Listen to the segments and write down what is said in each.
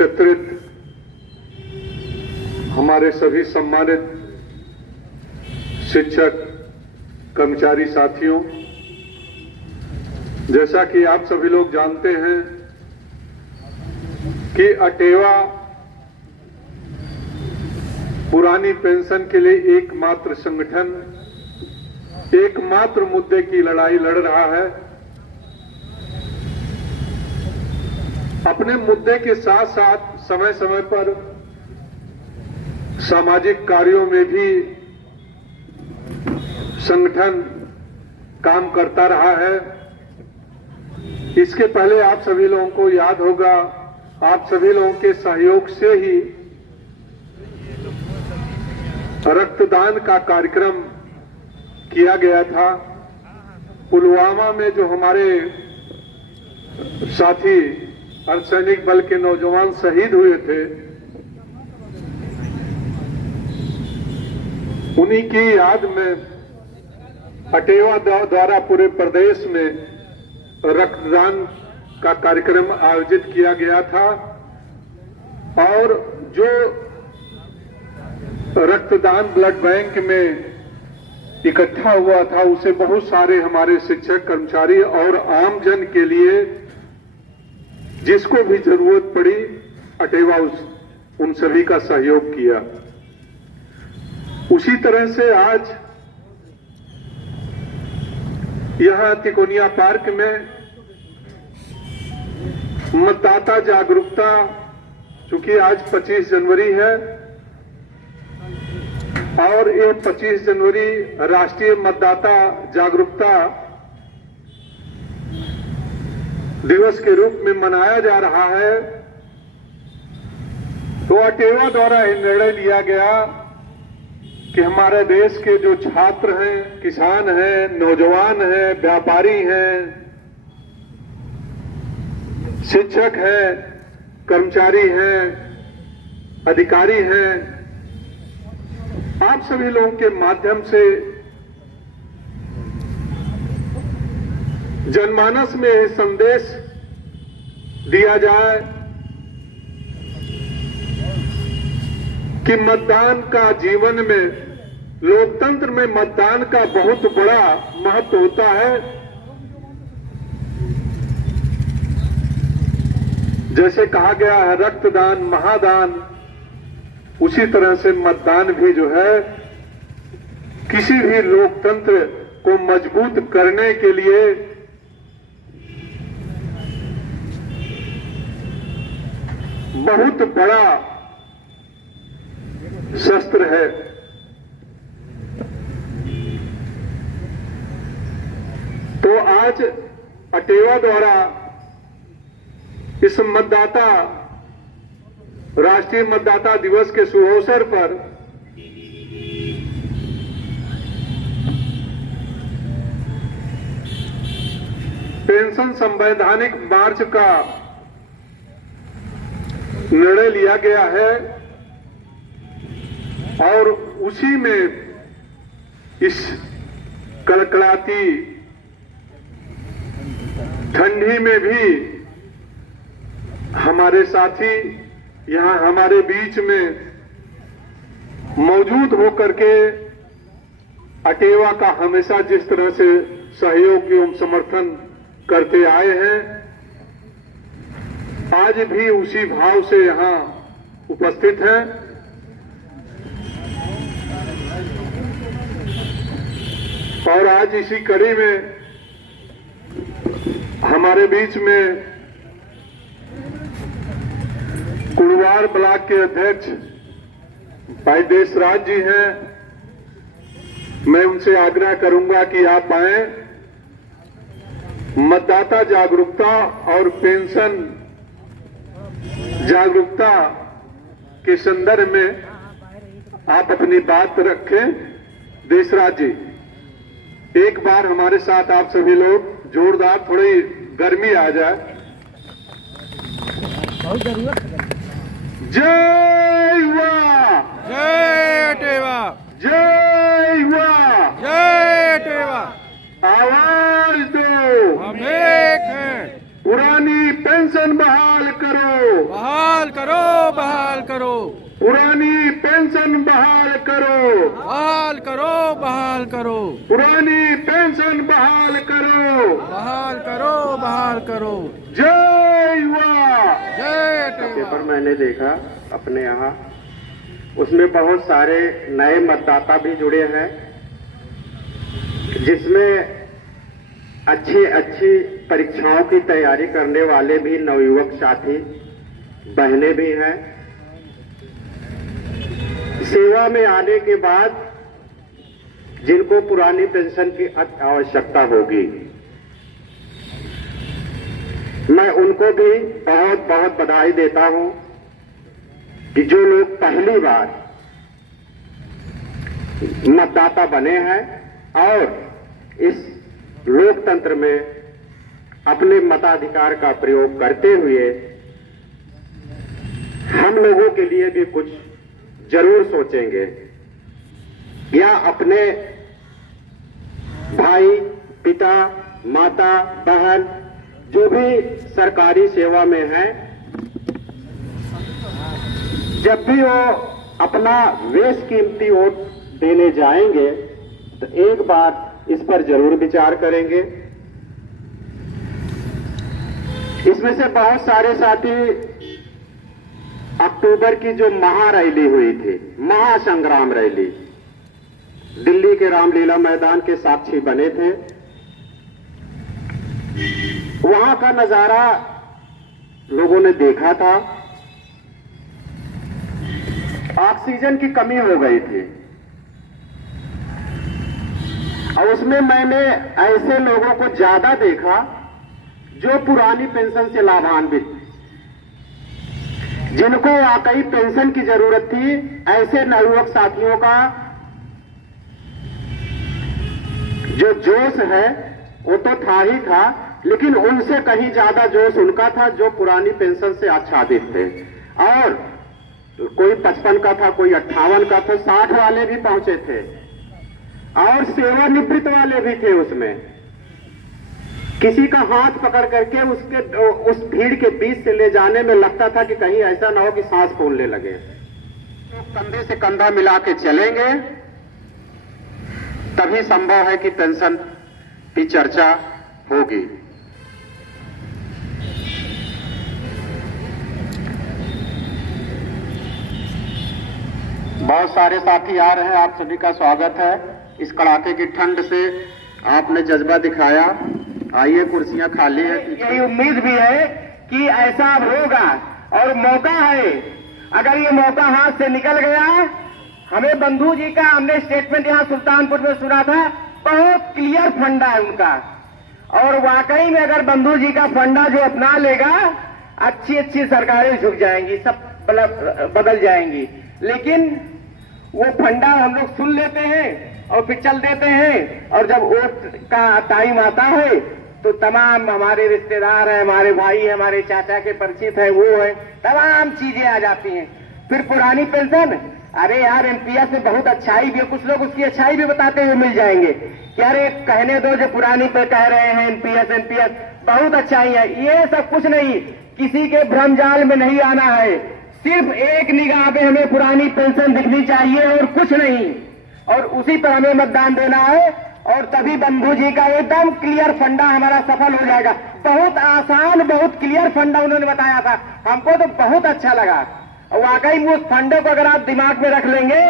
एकत्रित हमारे सभी सम्मानित शिक्षक कर्मचारी साथियों, जैसा कि आप सभी लोग जानते हैं कि अटेवा पुरानी पेंशन के लिए एकमात्र संगठन एकमात्र मुद्दे की लड़ाई लड़ रहा है। अपने मुद्दे के साथ साथ समय समय पर सामाजिक कार्यों में भी संगठन काम करता रहा है। इसके पहले आप सभी लोगों को याद होगा, आप सभी लोगों के सहयोग से ही रक्तदान का कार्यक्रम किया गया था। पुलवामा में जो हमारे साथी अर्धसैनिक बल के नौजवान शहीद हुए थे, उन्हीं की याद में अटेवा द्वारा पूरे प्रदेश में रक्तदान का कार्यक्रम आयोजित किया गया था। और जो रक्तदान ब्लड बैंक में इकट्ठा हुआ था, उसे बहुत सारे हमारे शिक्षक कर्मचारी और आमजन के लिए जिसको भी जरूरत पड़ी, अटेवा उन सभी का सहयोग किया। उसी तरह से आज यहां तिकोनिया पार्क में मतदाता जागरूकता, चूंकि आज 25 जनवरी है और ये 25 जनवरी राष्ट्रीय मतदाता जागरूकता दिवस के रूप में मनाया जा रहा है, तो अटेवा द्वारा यह निर्णय लिया गया कि हमारे देश के जो छात्र हैं, किसान हैं, नौजवान हैं, व्यापारी हैं, शिक्षक हैं, कर्मचारी हैं, अधिकारी हैं, आप सभी लोगों के माध्यम से जनमानस में यह संदेश दिया जाए कि मतदान का जीवन में, लोकतंत्र में मतदान का बहुत बड़ा महत्व होता है। जैसे कहा गया है रक्तदान महादान, उसी तरह से मतदान भी जो है किसी भी लोकतंत्र को मजबूत करने के लिए बहुत बड़ा शस्त्र है। तो आज अटेवा द्वारा इस राष्ट्रीय मतदाता दिवस के शुभ अवसर पर पेंशन संवैधानिक मार्च का निर्णय लिया गया है और उसी में इस कड़कड़ाती ठंडी में भी हमारे साथी यहां हमारे बीच में मौजूद होकर के अटेवा का हमेशा जिस तरह से सहयोग एवं समर्थन करते आए हैं, आज भी उसी भाव से यहां उपस्थित हैं। और आज इसी कड़ी में हमारे बीच में कुड़वार ब्लॉक के अध्यक्ष भाई देशराज जी हैं। मैं उनसे आग्रह करूंगा कि आप आए, मतदाता जागरूकता और पेंशन जागरूकता के संदर्भ में आप अपनी बात रखें। देशराज जी, एक बार हमारे साथ आप सभी लोग जोरदार, थोड़ी गर्मी आ जाए। जय वाह, जय अटेवा, जय वाह, जय अटेवा। आवाज दो, हम एक हैं, पुरानी पेंशन बहाल करो, बहाल करो, बहाल करो, पुरानी पेंशन बहाल करो, बहाल करो, बहाल करो, पुरानी पेंशन बहाल करो, बहाल करो, बहाल करो। जय युवा। जय पेपर टेवा। मैंने देखा अपने यहाँ, उसमें बहुत सारे नए मतदाता भी जुड़े हैं, जिसमें अच्छी परीक्षाओं की तैयारी करने वाले भी नवयुवक साथी बहनें भी हैं। सेवा में आने के बाद जिनको पुरानी पेंशन की आवश्यकता होगी, मैं उनको भी बहुत बहुत बधाई देता हूं कि जो लोग पहली बार मतदाता बने हैं और इस लोकतंत्र में अपने मताधिकार का प्रयोग करते हुए हम लोगों के लिए भी कुछ जरूर सोचेंगे, या अपने भाई, पिता, माता, बहन जो भी सरकारी सेवा में हैं, जब भी वो अपना बेशकीमती वोट देने जाएंगे तो एक बार इस पर जरूर विचार करेंगे। इसमें से बहुत सारे साथी अक्टूबर की जो महारैली हुई थी, महासंग्राम रैली, दिल्ली के रामलीला मैदान के साक्षी बने थे। वहां का नजारा लोगों ने देखा था। ऑक्सीजन की कमी हो गई थी और उसमें मैंने ऐसे लोगों को ज्यादा देखा जो पुरानी पेंशन से लाभान्वित थे, जिनको वाकई पेंशन की जरूरत थी। ऐसे नवयुवक साथियों का जो जोश है वो तो था ही था, लेकिन उनसे कहीं ज्यादा जोश उनका था जो पुरानी पेंशन से आच्छादित थे। और कोई 55 का था, कोई 58 का था, 60 वाले भी पहुंचे थे और सेवानिवृत्त वाले भी थे। उसमें किसी का हाथ पकड़ करके उस भीड़ के बीच से ले जाने में लगता था कि कहीं ऐसा ना हो कि सांस फूलने लगे। तो कंधे से कंधा मिला के चलेंगे तभी संभव है कि पेंशन की चर्चा होगी। बहुत सारे साथी आ रहे हैं, आप सभी का स्वागत है। इस कड़ाके की ठंड से आपने जज्बा दिखाया। आइए, कुर्सियां खाली है। यही उम्मीद भी है कि ऐसा अब होगा और मौका है। अगर ये मौका हाथ से निकल गया, हमें बंधु जी का हमने स्टेटमेंट यहाँ सुल्तानपुर में सुना था, बहुत क्लियर फंडा है उनका। और वाकई में अगर बंधु जी का फंडा जो अपना लेगा, अच्छी सरकारें झुक जाएंगी, सब बदल जाएंगी। लेकिन वो फंडा हम लोग सुन लेते हैं और फिर चल देते हैं, और जब वोट का टाइम आता है तो तमाम हमारे रिश्तेदार हैं, हमारे भाई हैं, हमारे चाचा के परिचित हैं, वो है, तमाम चीजें आ जाती हैं। फिर पुरानी पेंशन, अरे यार एनपीएस में बहुत अच्छाई भी है, कुछ लोग उसकी अच्छाई भी बताते हुए मिल जाएंगे कि अरे कहने दो जो पुरानी पे कह रहे हैं एनपीएस बहुत अच्छाई है। ये सब कुछ नहीं, किसी के भ्रमजाल में नहीं आना है। सिर्फ एक निगाह पे हमें पुरानी पेंशन दिखनी चाहिए और कुछ नहीं, और उसी पर हमें मतदान देना है। और तभी बंधु जी का एकदम क्लियर फंडा हमारा सफल हो जाएगा। बहुत आसान, बहुत क्लियर फंडा उन्होंने बताया था, हमको तो बहुत अच्छा लगा। और वाकई उस फंडे को अगर आप दिमाग में रख लेंगे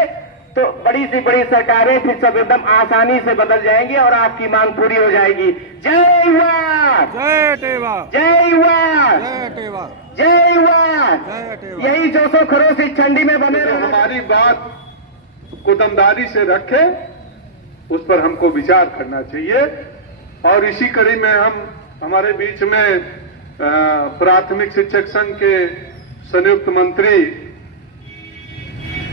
तो बड़ी से बड़ी सरकारें फिर सब एकदम आसानी से बदल जाएंगी और आपकी मांग पूरी हो जाएगी। जय युवा, जय टेवा, जय युवा, जय टेवा, जय युवा। जय टेवा। यही जोशो खरोश इस ठंडी में बने रहे। हमारी बात को दमदारी से रखे, उस पर हमको विचार करना चाहिए। और इसी कड़ी में हमारे बीच में प्राथमिक शिक्षक संघ के संयुक्त मंत्री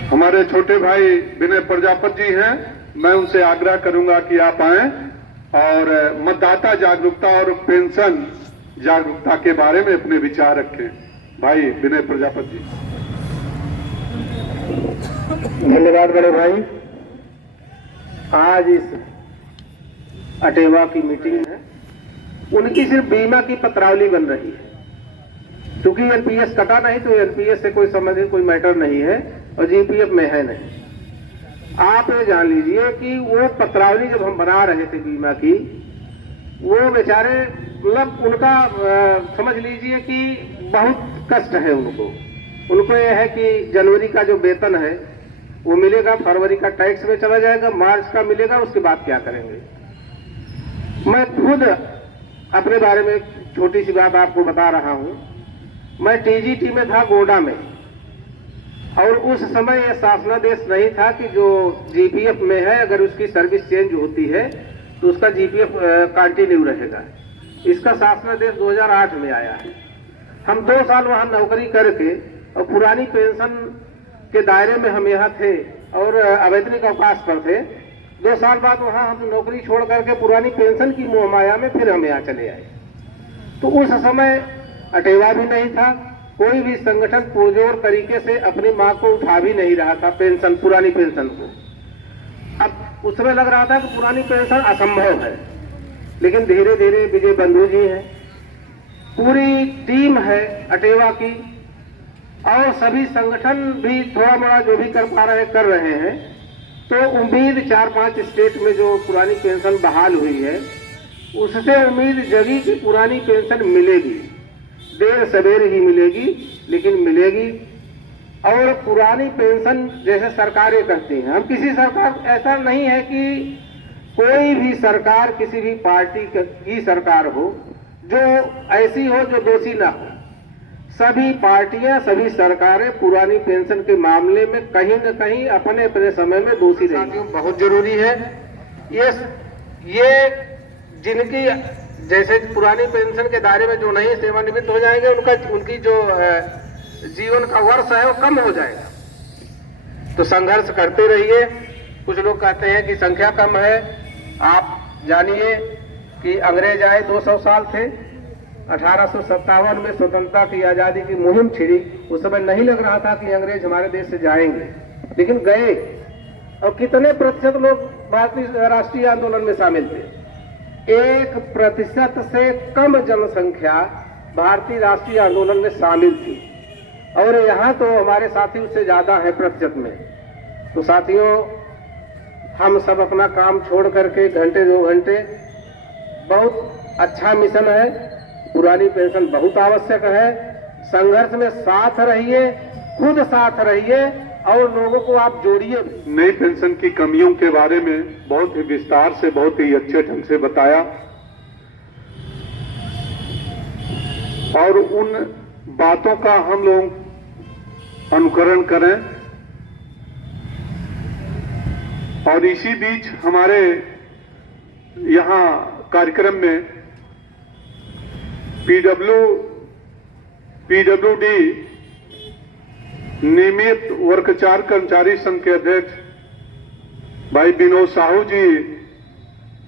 हमारे छोटे भाई विनय प्रजापति जी हैं। मैं उनसे आग्रह करूंगा कि आप आएं और मतदाता जागरूकता और पेंशन जागरूकता के बारे में अपने विचार रखें। भाई विनय प्रजापति। धन्यवाद बड़े भाई। आज इस अटेवा की मीटिंग है, उनकी सिर्फ बीमा की पत्रावली बन रही है। क्योंकि एनपीएस कटा नहीं तो एनपीएस से कोई संबंधित कोई मैटर नहीं है और जीपीएफ में है नहीं। आप ये जान लीजिए कि वो पत्रावली जब हम बना रहे थे बीमा की, वो बेचारे मतलब उनका समझ लीजिए कि बहुत कष्ट है उनको ये है कि जनवरी का जो वेतन है वो मिलेगा, फरवरी का टैक्स में चला जाएगा, मार्च का मिलेगा, उसके बाद क्या करेंगे। मैं खुद अपने बारे में छोटी सी बात आपको बता रहा हूं। मैं टीजीटी में था गोंडा में, और उस समय यह शासनादेश नहीं था कि जो जीपीएफ में है अगर उसकी सर्विस चेंज होती है तो उसका जीपीएफ कंटिन्यू रहेगा। इसका शासनादेश 2008 में आया है। हम 2 साल वहां नौकरी करके और पुरानी पेंशन के दायरे में हम यहाँ थे और अवैतनिक अवकाश पर थे। 2 साल बाद वहां हम नौकरी छोड़ करके पुरानी पेंशन की मोहमाया में फिर हम यहाँ चले आए। तो उस समय अटेवा भी नहीं था, कोई भी संगठन पुरजोर तरीके से अपनी मां को उठा भी नहीं रहा था पेंशन, पुरानी पेंशन को। अब उस समय लग रहा था कि पुरानी पेंशन असंभव है, लेकिन धीरे धीरे विजय बंधु जी हैं, पूरी टीम है अटेवा की, और सभी संगठन भी थोड़ा बड़ा जो भी कर पा रहे कर रहे हैं। तो उम्मीद 4-5 स्टेट में जो पुरानी पेंशन बहाल हुई है उससे उम्मीद जगी कि पुरानी पेंशन मिलेगी, देर सवेर ही मिलेगी लेकिन मिलेगी। और पुरानी पेंशन जैसे सरकारें करती हैं, हम किसी सरकार, ऐसा नहीं है कि कोई भी सरकार किसी भी पार्टी की सरकार हो जो ऐसी हो जो दोषी ना हो। सभी पार्टियां, सभी सरकारें पुरानी पेंशन के मामले में कहीं न कहीं अपने अपने समय में दोषी रही। बहुत जरूरी है ये जिनकी जैसे पुरानी पेंशन के दायरे में जो नहीं सेवानिवृत्त हो जाएंगे उनकी जो जीवन का वर्ष है वो कम हो जाएगा। तो संघर्ष करते रहिए। कुछ लोग कहते हैं कि संख्या कम है। आप जानिए कि अंग्रेज आए 200 साल थे। 1857 में स्वतंत्रता की आजादी की मुहिम छिड़ी। उस समय नहीं लग रहा था कि अंग्रेज हमारे देश से जाएंगे, लेकिन गए। और कितने प्रतिशत लोग भारतीय राष्ट्रीय आंदोलन में शामिल थे? 1% से कम जनसंख्या भारतीय राष्ट्रीय आंदोलन में शामिल थी, और यहाँ तो हमारे साथी उससे ज्यादा है प्रतिशत में। तो साथियों, हम सब अपना काम छोड़ करके घंटे 2 घंटे, बहुत अच्छा मिशन है, पुरानी पेंशन बहुत आवश्यक है। संघर्ष में साथ रहिए, खुद साथ रहिए और लोगों को आप जोड़िए। नई पेंशन की कमियों के बारे में बहुत ही विस्तार से, बहुत ही अच्छे ढंग से बताया, और उन बातों का हम लोग अनुकरण करें। और इसी बीच हमारे यहाँ कार्यक्रम में पीडब्ल्यूडी नियमित वर्गचार कर्मचारी संघ के अध्यक्ष भाई विनोद साहू जी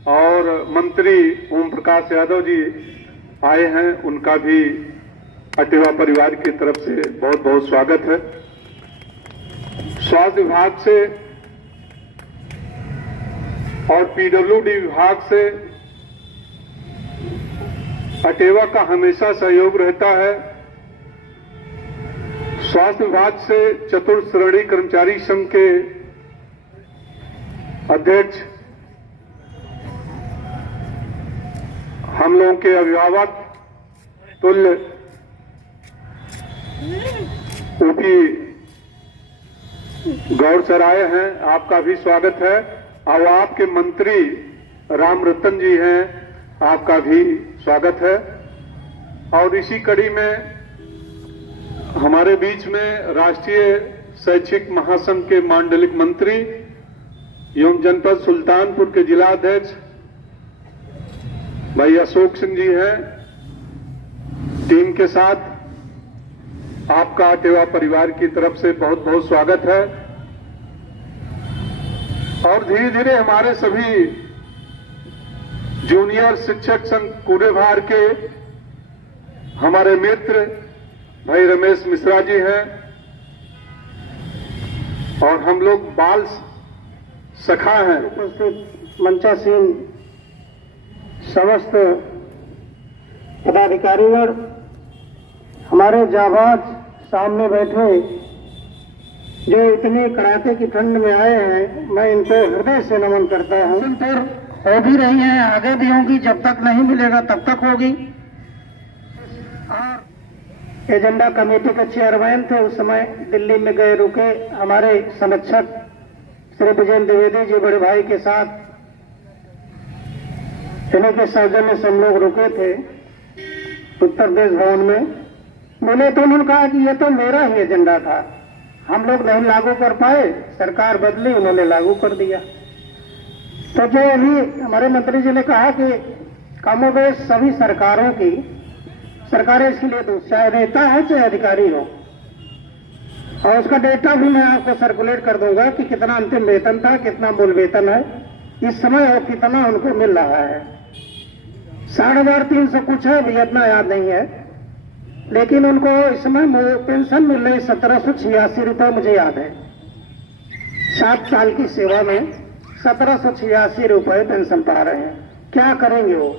और मंत्री ओम प्रकाश यादव जी आए हैं। उनका भी अटेवा परिवार की तरफ से बहुत बहुत स्वागत है। स्वास्थ्य विभाग से और पीडब्ल्यूडी विभाग से अटेवा का हमेशा सहयोग रहता है। स्वास्थ्य विभाग से चतुर्थ श्रेणी कर्मचारी संघ के अध्यक्ष, हम लोगों के अभिभावक तुल्य ओपी गौर सर आए हैं, आपका भी स्वागत है। और आपके मंत्री राम रतन जी हैं, आपका भी स्वागत है। और इसी कड़ी में हमारे बीच में राष्ट्रीय शैक्षिक महासंघ के मांडलिक मंत्री एवं जनपद सुल्तानपुर के जिलाध्यक्ष भाई अशोक सिंह जी हैं। टीम के साथ आपका अटेवा परिवार की तरफ से बहुत बहुत स्वागत है। और धीरे धीरे हमारे सभी जूनियर शिक्षक संघ कूड़ेभार के हमारे मित्र भाई रमेश मिश्रा जी हैं, और हम लोग बाल सखा हैं। उपस्थित मंचासीन समस्त पदाधिकारीगण, हमारे जाबाज सामने बैठे जो इतनी कड़ाके की ठंड में आए हैं, मैं इनको हृदय से नमन करता हूँ। पर हो भी रही हैं, आगे भी होंगी, जब तक नहीं मिलेगा तब तक होगी। और एजेंडा कमेटी के चेयरमैन थे, उस समय दिल्ली में गए रुके, हमारे संरक्षक श्री विजय द्विवेदी जी बड़े भाई के साथ इन्हीं के सौजन्य से हम लोग रुके थे उत्तर प्रदेश भवन में। बोले तो उन्होंने कहा कि ये तो मेरा ही एजेंडा था, हम लोग नहीं लागू कर पाए, सरकार बदली, उन्होंने लागू कर दिया। तो जो अभी हमारे मंत्री जी ने कहा कि कमोबेश सभी सरकारों की, सरकारें इसके लिए तो चाहे नेता है चाहे अधिकारी हो, और उसका डेटा भी मैं आपको सर्कुलेट कर दूंगा कि कितना अंतिम वेतन था, कितना मूल वेतन है इस समय और कितना उनको मिल रहा है। 350 कुछ है, भी इतना याद नहीं है, लेकिन उनको इस समय पेंशन मिल रही 1786 रुपये, मुझे याद है। 7 साल की सेवा में 1786 रुपये पेंशन पा रहे हैं। क्या करेंगे वो?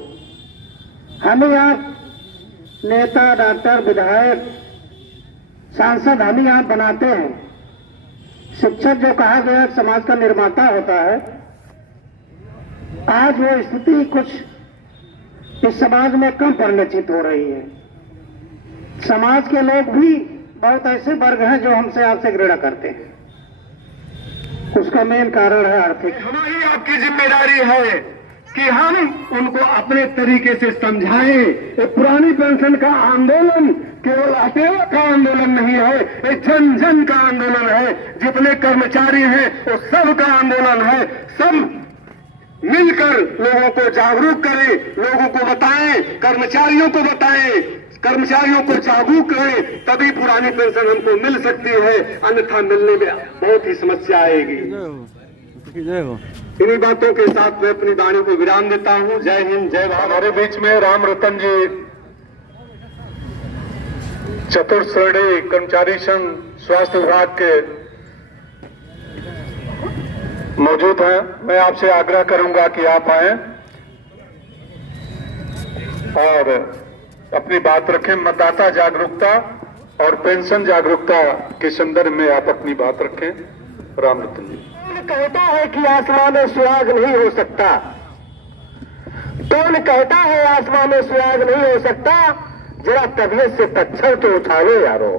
हमें आप नेता, डॉक्टर, विधायक, सांसद हम ही आप बनाते हैं। शिक्षक जो कहा गया समाज का निर्माता होता है, आज वो स्थिति कुछ इस समाज में कम परिलक्षित हो रही है। समाज के लोग भी बहुत ऐसे वर्ग हैं जो हमसे आपसे घृणा करते हैं। उसका मेन कारण है आर्थिक। हमारी आपकी जिम्मेदारी है कि हम उनको अपने तरीके से समझाएं। ये पुरानी पेंशन का आंदोलन केवल अटेवा का आंदोलन नहीं है, ये जन जन का आंदोलन है। जितने कर्मचारी हैं वो सब का आंदोलन है। सब मिलकर लोगों को जागरूक करें, लोगों को बताएं, कर्मचारियों को बताएं, कर्मचारियों को जागरूक करें, तभी पुरानी पेंशन हमको मिल सकती है, अन्यथा मिलने में बहुत ही समस्या आएगी। इन्हीं बातों के साथ मैं अपनी वाणी को विराम देता हूं। जय हिंद, जय भारत। हमारे बीच में राम रतन जी, चतुर्श्रेणी कर्मचारी संघ स्वास्थ्य विभाग के मौजूद हैं। मैं आपसे आग्रह करूंगा कि आप आए और अपनी बात रखें। मतदाता जागरूकता और पेंशन जागरूकता के संदर्भ में आप अपनी बात रखें। राम रतन जी। कहता है कि आसमान में सुहाग नहीं हो सकता, कौन कहता है आसमान में सुहाग नहीं हो सकता? जरा तबीयत से पत्थर तो उठा लो यारो।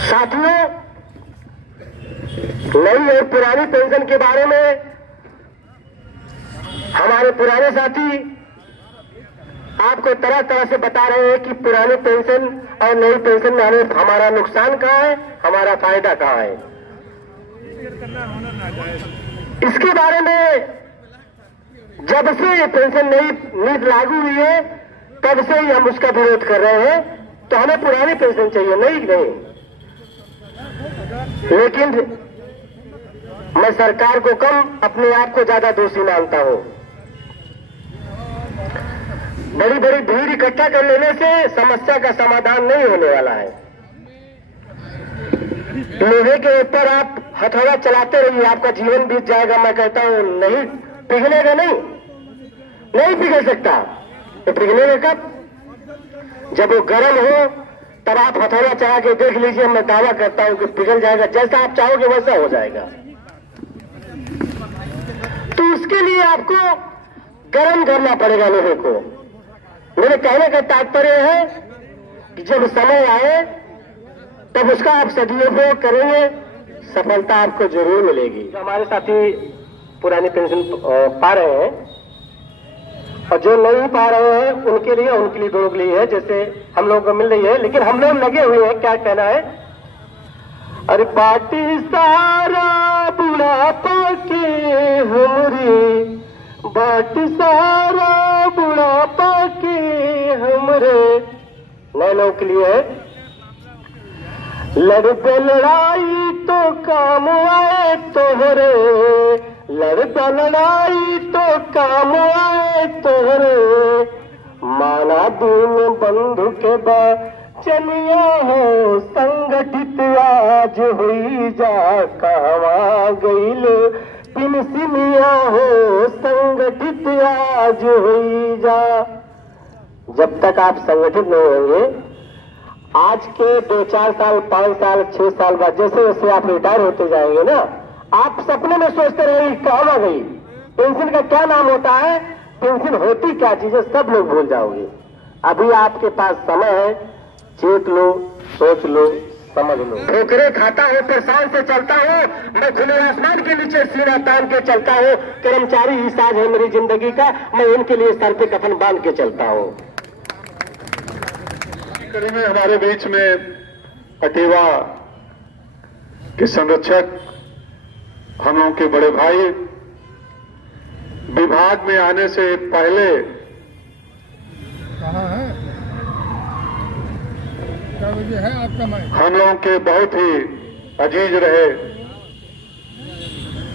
साथियों, नई और पुरानी पेंशन के बारे में हमारे पुराने साथी आपको तरह तरह से बता रहे हैं कि पुरानी पेंशन और नई पेंशन में हमारा नुकसान कहाँ है, हमारा फायदा कहाँ है। इसके बारे में जब से ये पेंशन नई नीति लागू हुई है तब से ही हम उसका विरोध कर रहे हैं। तो हमें पुरानी पेंशन चाहिए, नई नहीं। लेकिन मैं सरकार को कम, अपने आप को ज्यादा दोषी मानता हूं। बड़ी बड़ी भीड़ इकट्ठा कर लेने से समस्या का समाधान नहीं होने वाला है। लोहे के ऊपर आप हथौड़ा चलाते रहिए, आपका जीवन बीत जाएगा। मैं कहता हूं नहीं पिघलेगा, नहीं पिघल सकता। तो पिघलेगा कब? जब वो गर्म हो तब आप हथौड़ा चला के देख लीजिए। मैं दावा करता हूं कि पिघल जाएगा, जैसा आप चाहोगे वैसा हो जाएगा। तो उसके लिए आपको गर्म करना पड़ेगा लोहे को। मेरे कहने का तात्पर्य है कि जब समय आए तब उसका आप सदुपयोग करेंगे, सफलता आपको जरूर मिलेगी। हमारे साथी पुरानी पेंशन पा रहे हैं और जो नहीं पा रहे हैं उनके लिए दोनों के लिए है। जैसे हम लोगों को मिल रही है, लेकिन हम लोग लगे हुए हैं। क्या कहना है? अरे पार्टी सारा बुढ़ापा के हमरे, बाट सारा बुढ़ापा के हमरे। नैनों के लिए लड़ते लड़ाई तो काम आए तोहरे, लड़ता लड़ाई तो काम आए तोहरे। माना दिन बंधु के चलिया हो संगठित आज हुई जा, कहवा गईल पिनसिनिया हो संगठित आज हुई जा। जब तक आप संगठित नहीं होंगे, आज के 2-4 साल, 5 साल, 6 साल बाद जैसे जैसे आप रिटायर होते जाएंगे ना, आप सपने में सोचते रहेंगे कहाँ गई पेंशन, का क्या नाम होता है, पेंशन होती क्या चीज है, सब लोग भूल जाओगे। अभी आपके पास समय है, चेत लो, सोच लो, समझ लो। ठोकरे खाता हो, परेशान से चलता हो, मैं खुले आसमान के नीचे सीना तान के चलता हूँ, कर्मचारी ही साज है मेरी जिंदगी का, मैं इनके लिए सर पे कफन बांध के चलता हूँ। कड़ी में हमारे बीच में अटेवा के संरक्षक, हम लोगों के बड़े भाई, विभाग में आने से पहले कहाँ है, क्या वजह है आपका माइक? हम लोगों के बहुत ही अजीज रहे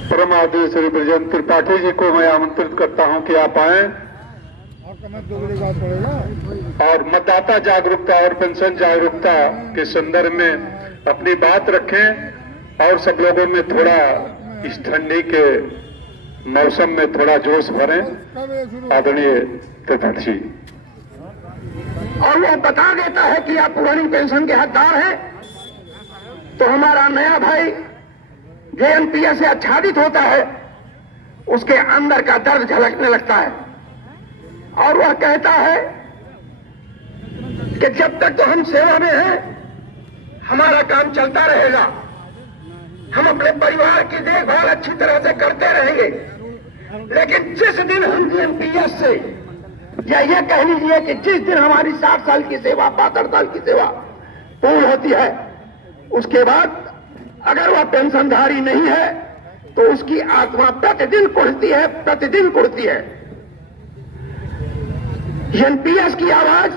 परम आदरणीय श्री ब्रजेंद्र त्रिपाठी जी को मैं आमंत्रित करता हूं कि आप आएं आपका मत दोगुनी बात पड़ेगा। और मतदाता जागरूकता और पेंशन जागरूकता के संदर्भ में अपनी बात रखें और सब लोगों में थोड़ा इस ठंडी के मौसम में थोड़ा जोश भरें। आदरणीय त्रिपाठी जी। और वो बता देता है कि आप पुरानी पेंशन के हकदार हैं, तो हमारा नया भाई जेएनपीएस से आच्छादित होता है, उसके अंदर का दर्द झलकने लगता है और वह कहता है कि जब तक तो हम सेवा में हैं, हमारा काम चलता रहेगा, हम अपने परिवार की देखभाल अच्छी तरह से करते रहेंगे, लेकिन जिस दिन हम जेएनपीएस से, या ये कह लीजिए कि जिस दिन हमारी 60 साल की सेवा, 72 साल की सेवा पूर्ण होती है, उसके बाद अगर वह पेंशनधारी नहीं है तो उसकी आत्मा प्रतिदिन कुढ़ती है, प्रतिदिन कुढ़ती है। एनपीएस की आवाज,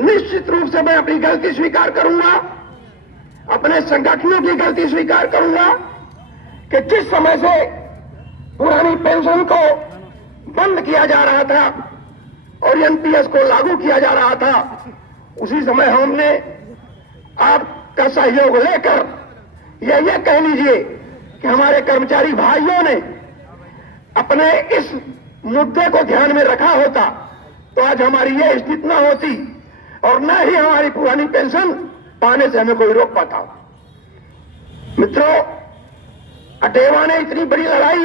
निश्चित रूप से मैं अपनी गलती स्वीकार करूंगा, अपने संगठनों की गलती स्वीकार करूंगा कि जिस समय से पुरानी पेंशन को बंद किया जा रहा था और एनपीएस को लागू किया जा रहा था, उसी समय हमने आपका सहयोग लेकर या ये कह लीजिए कि हमारे कर्मचारी भाइयों ने अपने इस मुद्दे को ध्यान में रखा होता तो आज हमारी ये स्थिति न होती और न ही हमारी पुरानी पेंशन पाने से हमें कोई रोक पाता। मित्रों, अटेवा ने इतनी बड़ी लड़ाई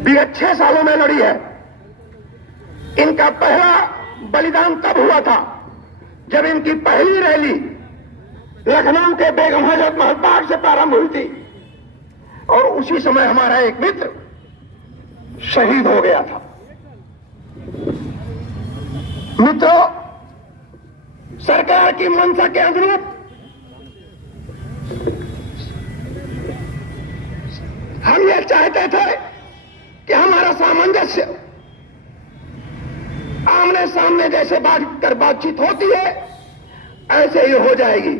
विगत 6 सालों में लड़ी है। इनका पहला बलिदान तब हुआ था जब इनकी पहली रैली लखनऊ के बेगम हजरत महल बाग से प्रारंभ हुई थी और उसी समय हमारा एक मित्र शहीद हो गया था। मित्रों, सरकार की मंशा के अनुरूप हम ये चाहते थे कि हमारा सामंजस्य आमने सामने जैसे बातचीत होती है ऐसे ही हो जाएगी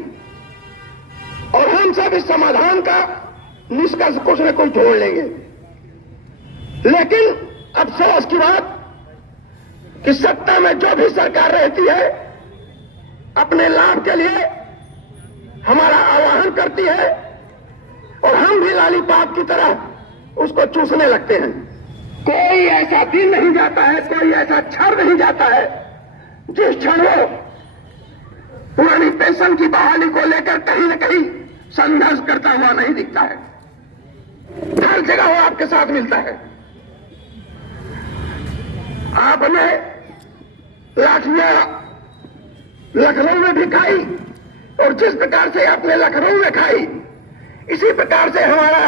और हम सब इस समाधान का निष्कर्ष कुछ न कुछ जोड़ लेंगे। लेकिन अफसोस की बात कि सत्ता में जो भी सरकार रहती है अपने लाभ के लिए हमारा आह्वान करती है और हम भी लालीपाप की तरह उसको चूसने लगते हैं। कोई ऐसा दिन नहीं जाता है, कोई ऐसा क्षण नहीं जाता है जिस क्षण वो पुरानी पेंशन की बहाली को लेकर कहीं न कहीं संघर्ष करता हुआ नहीं दिखता है। हर जगह वो आपके साथ मिलता है। आपने लाठियां लखनऊ में भी खाई और जिस प्रकार से आपने लखनऊ में खाई, इसी प्रकार से हमारा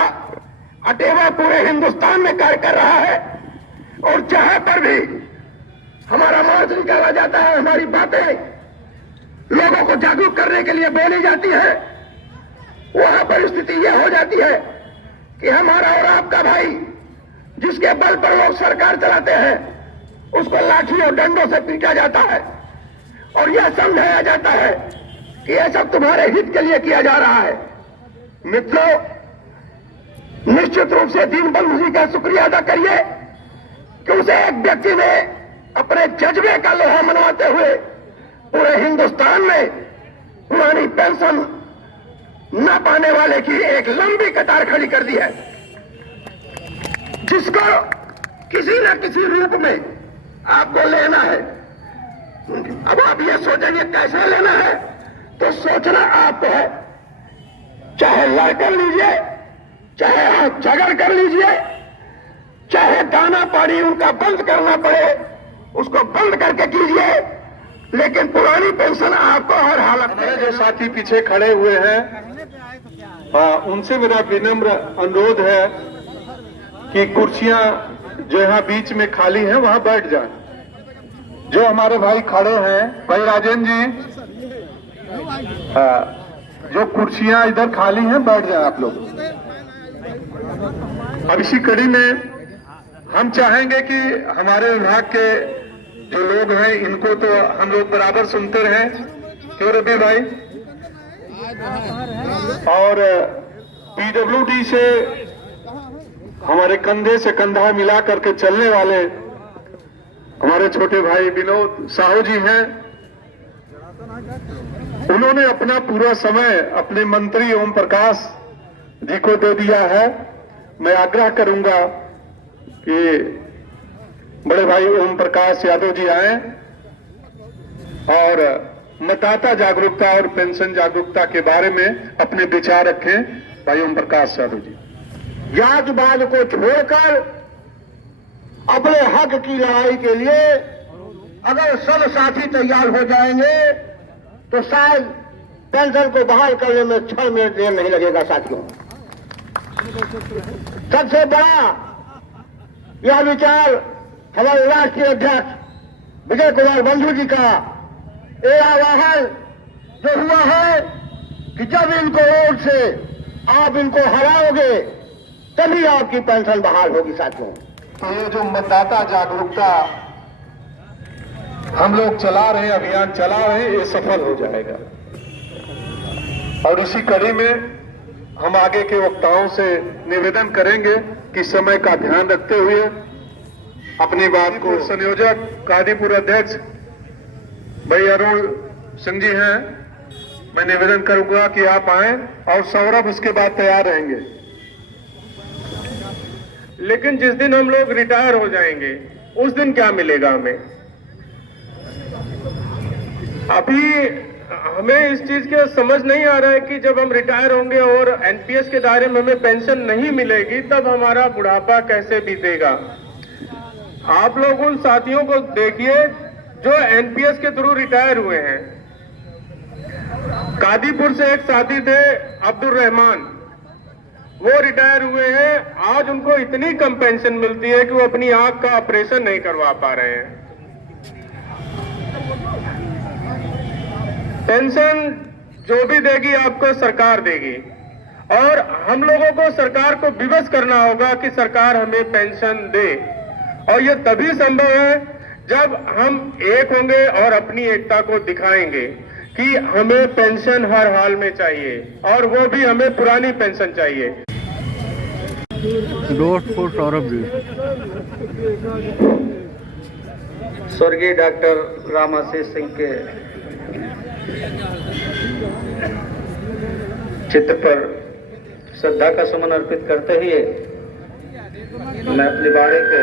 अटेवा पूरे हिंदुस्तान में कार्य कर रहा है और जहां पर भी हमारा मार्च निकाला जाता है, हमारी बातें लोगों को जागरूक करने के लिए बोली जाती है, वहां पर स्थिति यह हो जाती है कि हमारा और आपका भाई जिसके बल पर लोग सरकार चलाते हैं उसको लाठी और डंडों से पीटा जाता है और यह समझाया जाता है कि यह सब तुम्हारे हित के लिए किया जा रहा है। मित्रों, निश्चित रूप से दीनबंधु जी का शुक्रिया अदा करिए कि उसे एक व्यक्ति ने अपने जज्बे का लोहा मनवाते हुए पूरे हिंदुस्तान में पुरानी पेंशन न पाने वाले की एक लंबी कतार खड़ी कर दी है, जिसको किसी न किसी रूप में आपको लेना है। अब आप ये सोचेंगे कैसे लेना है, तो सोचना आपको है। चाहे लड़ कर लीजिए, चाहे आप झगड़ कर लीजिए, चाहे दाना पानी उनका बंद करना पड़े, उसको बंद करके कीजिए, लेकिन पुरानी पेंशन आपको हर हालत में। जो साथी पीछे खड़े हुए हैं, उनसे मेरा विनम्र अनुरोध है कि कुर्सियां जो यहाँ बीच में खाली हैं वहां बैठ जाएं। जो हमारे भाई खड़े हैं, भाई राजेंद्र जी, जो कुर्सियां इधर खाली हैं बैठ जाएं आप लोग। अब इसी कड़ी में हम चाहेंगे कि हमारे विभाग के जो लोग हैं इनको तो हम लोग बराबर सुनते रहे, क्यों रवि भाई, और पीडब्ल्यूडी से हमारे कंधे से कंधा मिला करके चलने वाले हमारे छोटे भाई विनोद साहू जी हैं। उन्होंने अपना पूरा समय अपने मंत्री ओम प्रकाश जी को दे दिया है। मैं आग्रह करूंगा कि बड़े भाई ओम प्रकाश यादव जी आए और मतदाता जागरूकता और पेंशन जागरूकता के बारे में अपने विचार रखें। भाई ओम प्रकाश यादव जी। जातवाद को छोड़कर अपने हक की लड़ाई के लिए अगर सब साथी तैयार हो जाएंगे तो शायद पेंशन को बहाल करने में 6 मिनट देर नहीं लगेगा साथियों। सबसे बड़ा यह विचार हमारे राष्ट्रीय अध्यक्ष विजय कुमार बंधु जी का ये आह्वान जो हुआ है कि जब इनको वोट से आप इनको हराओगे तभी आपकी पेंशन बहाल होगी साथियों। तो ये जो मतदाता जागरूकता हम लोग चला रहे हैं, अभियान चला रहे हैं, ये सफल हो जाएगा। और इसी कड़ी में हम आगे के वक्ताओं से निवेदन करेंगे कि समय का ध्यान रखते हुए अपनी बात को संयोजक कादीपुर अध्यक्ष भाई अरुण सिंह जी हैं, मैं निवेदन करूंगा कि आप आएं और सौरभ उसके बाद तैयार रहेंगे। लेकिन जिस दिन हम लोग रिटायर हो जाएंगे उस दिन क्या मिलेगा हमें? अभी हमें इस चीज के समझ नहीं आ रहा है कि जब हम रिटायर होंगे और एनपीएस के दायरे में हमें पेंशन नहीं मिलेगी तब हमारा बुढ़ापा कैसे बीतेगा। आप लोग उन साथियों को देखिए जो एनपीएस के थ्रू रिटायर हुए हैं। कादीपुर से एक साथी थे अब्दुल रहमान, वो रिटायर हुए हैं। आज उनको इतनी कम पेंशन मिलती है कि वो अपनी आंख का ऑपरेशन नहीं करवा पा रहे हैं। पेंशन जो भी देगी आपको सरकार देगी, और हम लोगों को सरकार को विवश करना होगा कि सरकार हमें पेंशन दे। और ये तभी संभव है जब हम एक होंगे और अपनी एकता को दिखाएंगे कि हमें पेंशन हर हाल में चाहिए, और वो भी हमें पुरानी पेंशन चाहिए। सौरभ जी। स्वर्गीय डॉक्टर रामाशीष सिंह के चित्र पर श्रद्धा का सुमन अर्पित करते हुए मैं अपनी बारे को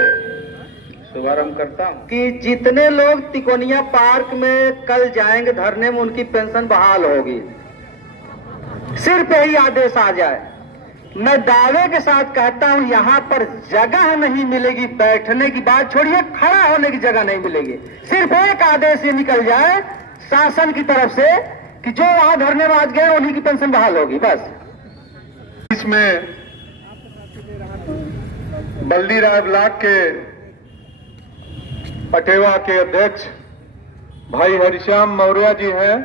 शुभारंभ करता हूं कि जितने लोग तिकोनिया पार्क में कल जाएंगे धरने में उनकी पेंशन बहाल होगी। सिर्फ यही आदेश आ जाए। मैं दावे के साथ कहता हूं यहाँ पर जगह नहीं मिलेगी, बैठने की बात छोड़िए, खड़ा होने की जगह नहीं मिलेगी। सिर्फ एक आदेश ये निकल जाए शासन की तरफ से कि जो वहां धरनेबाज गए उन्हीं की पेंशन बहाल होगी, बस। इसमें बल्दी राय ब्लॉक के पटेवा के अध्यक्ष भाई हरिश्याम मौर्य जी हैं।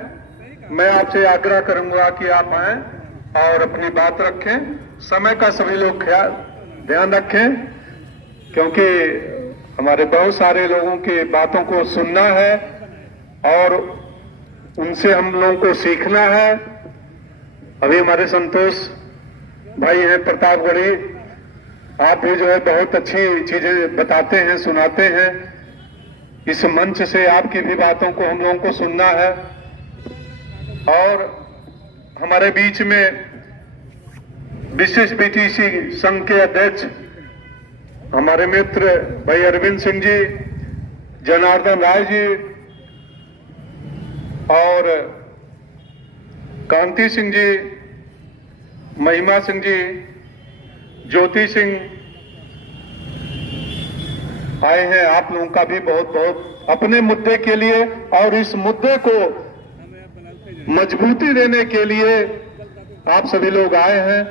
मैं आपसे आग्रह करूंगा कि आप आएं और अपनी बात रखें। समय का सभी लोग ध्यान रखें, क्योंकि हमारे बहुत सारे लोगों की बातों को सुनना है और उनसे हम लोगों को सीखना है। अभी हमारे संतोष भाई हैं प्रतापगढ़ी, आप भी जो है बहुत अच्छी चीजें बताते हैं, सुनाते हैं। इस मंच से आपकी भी बातों को हम लोगों को सुनना है। और हमारे बीच में विशिष्ट बीटीसी संघ के अध्यक्ष हमारे मित्र भाई अरविंद सिंह जी, जनार्दन राय जी और कांति सिंह जी, महिमा सिंह जी, ज्योति सिंह आए हैं। आप लोगों का भी बहुत बहुत अपने मुद्दे के लिए और इस मुद्दे को मजबूती देने के लिए आप सभी लोग आए हैं।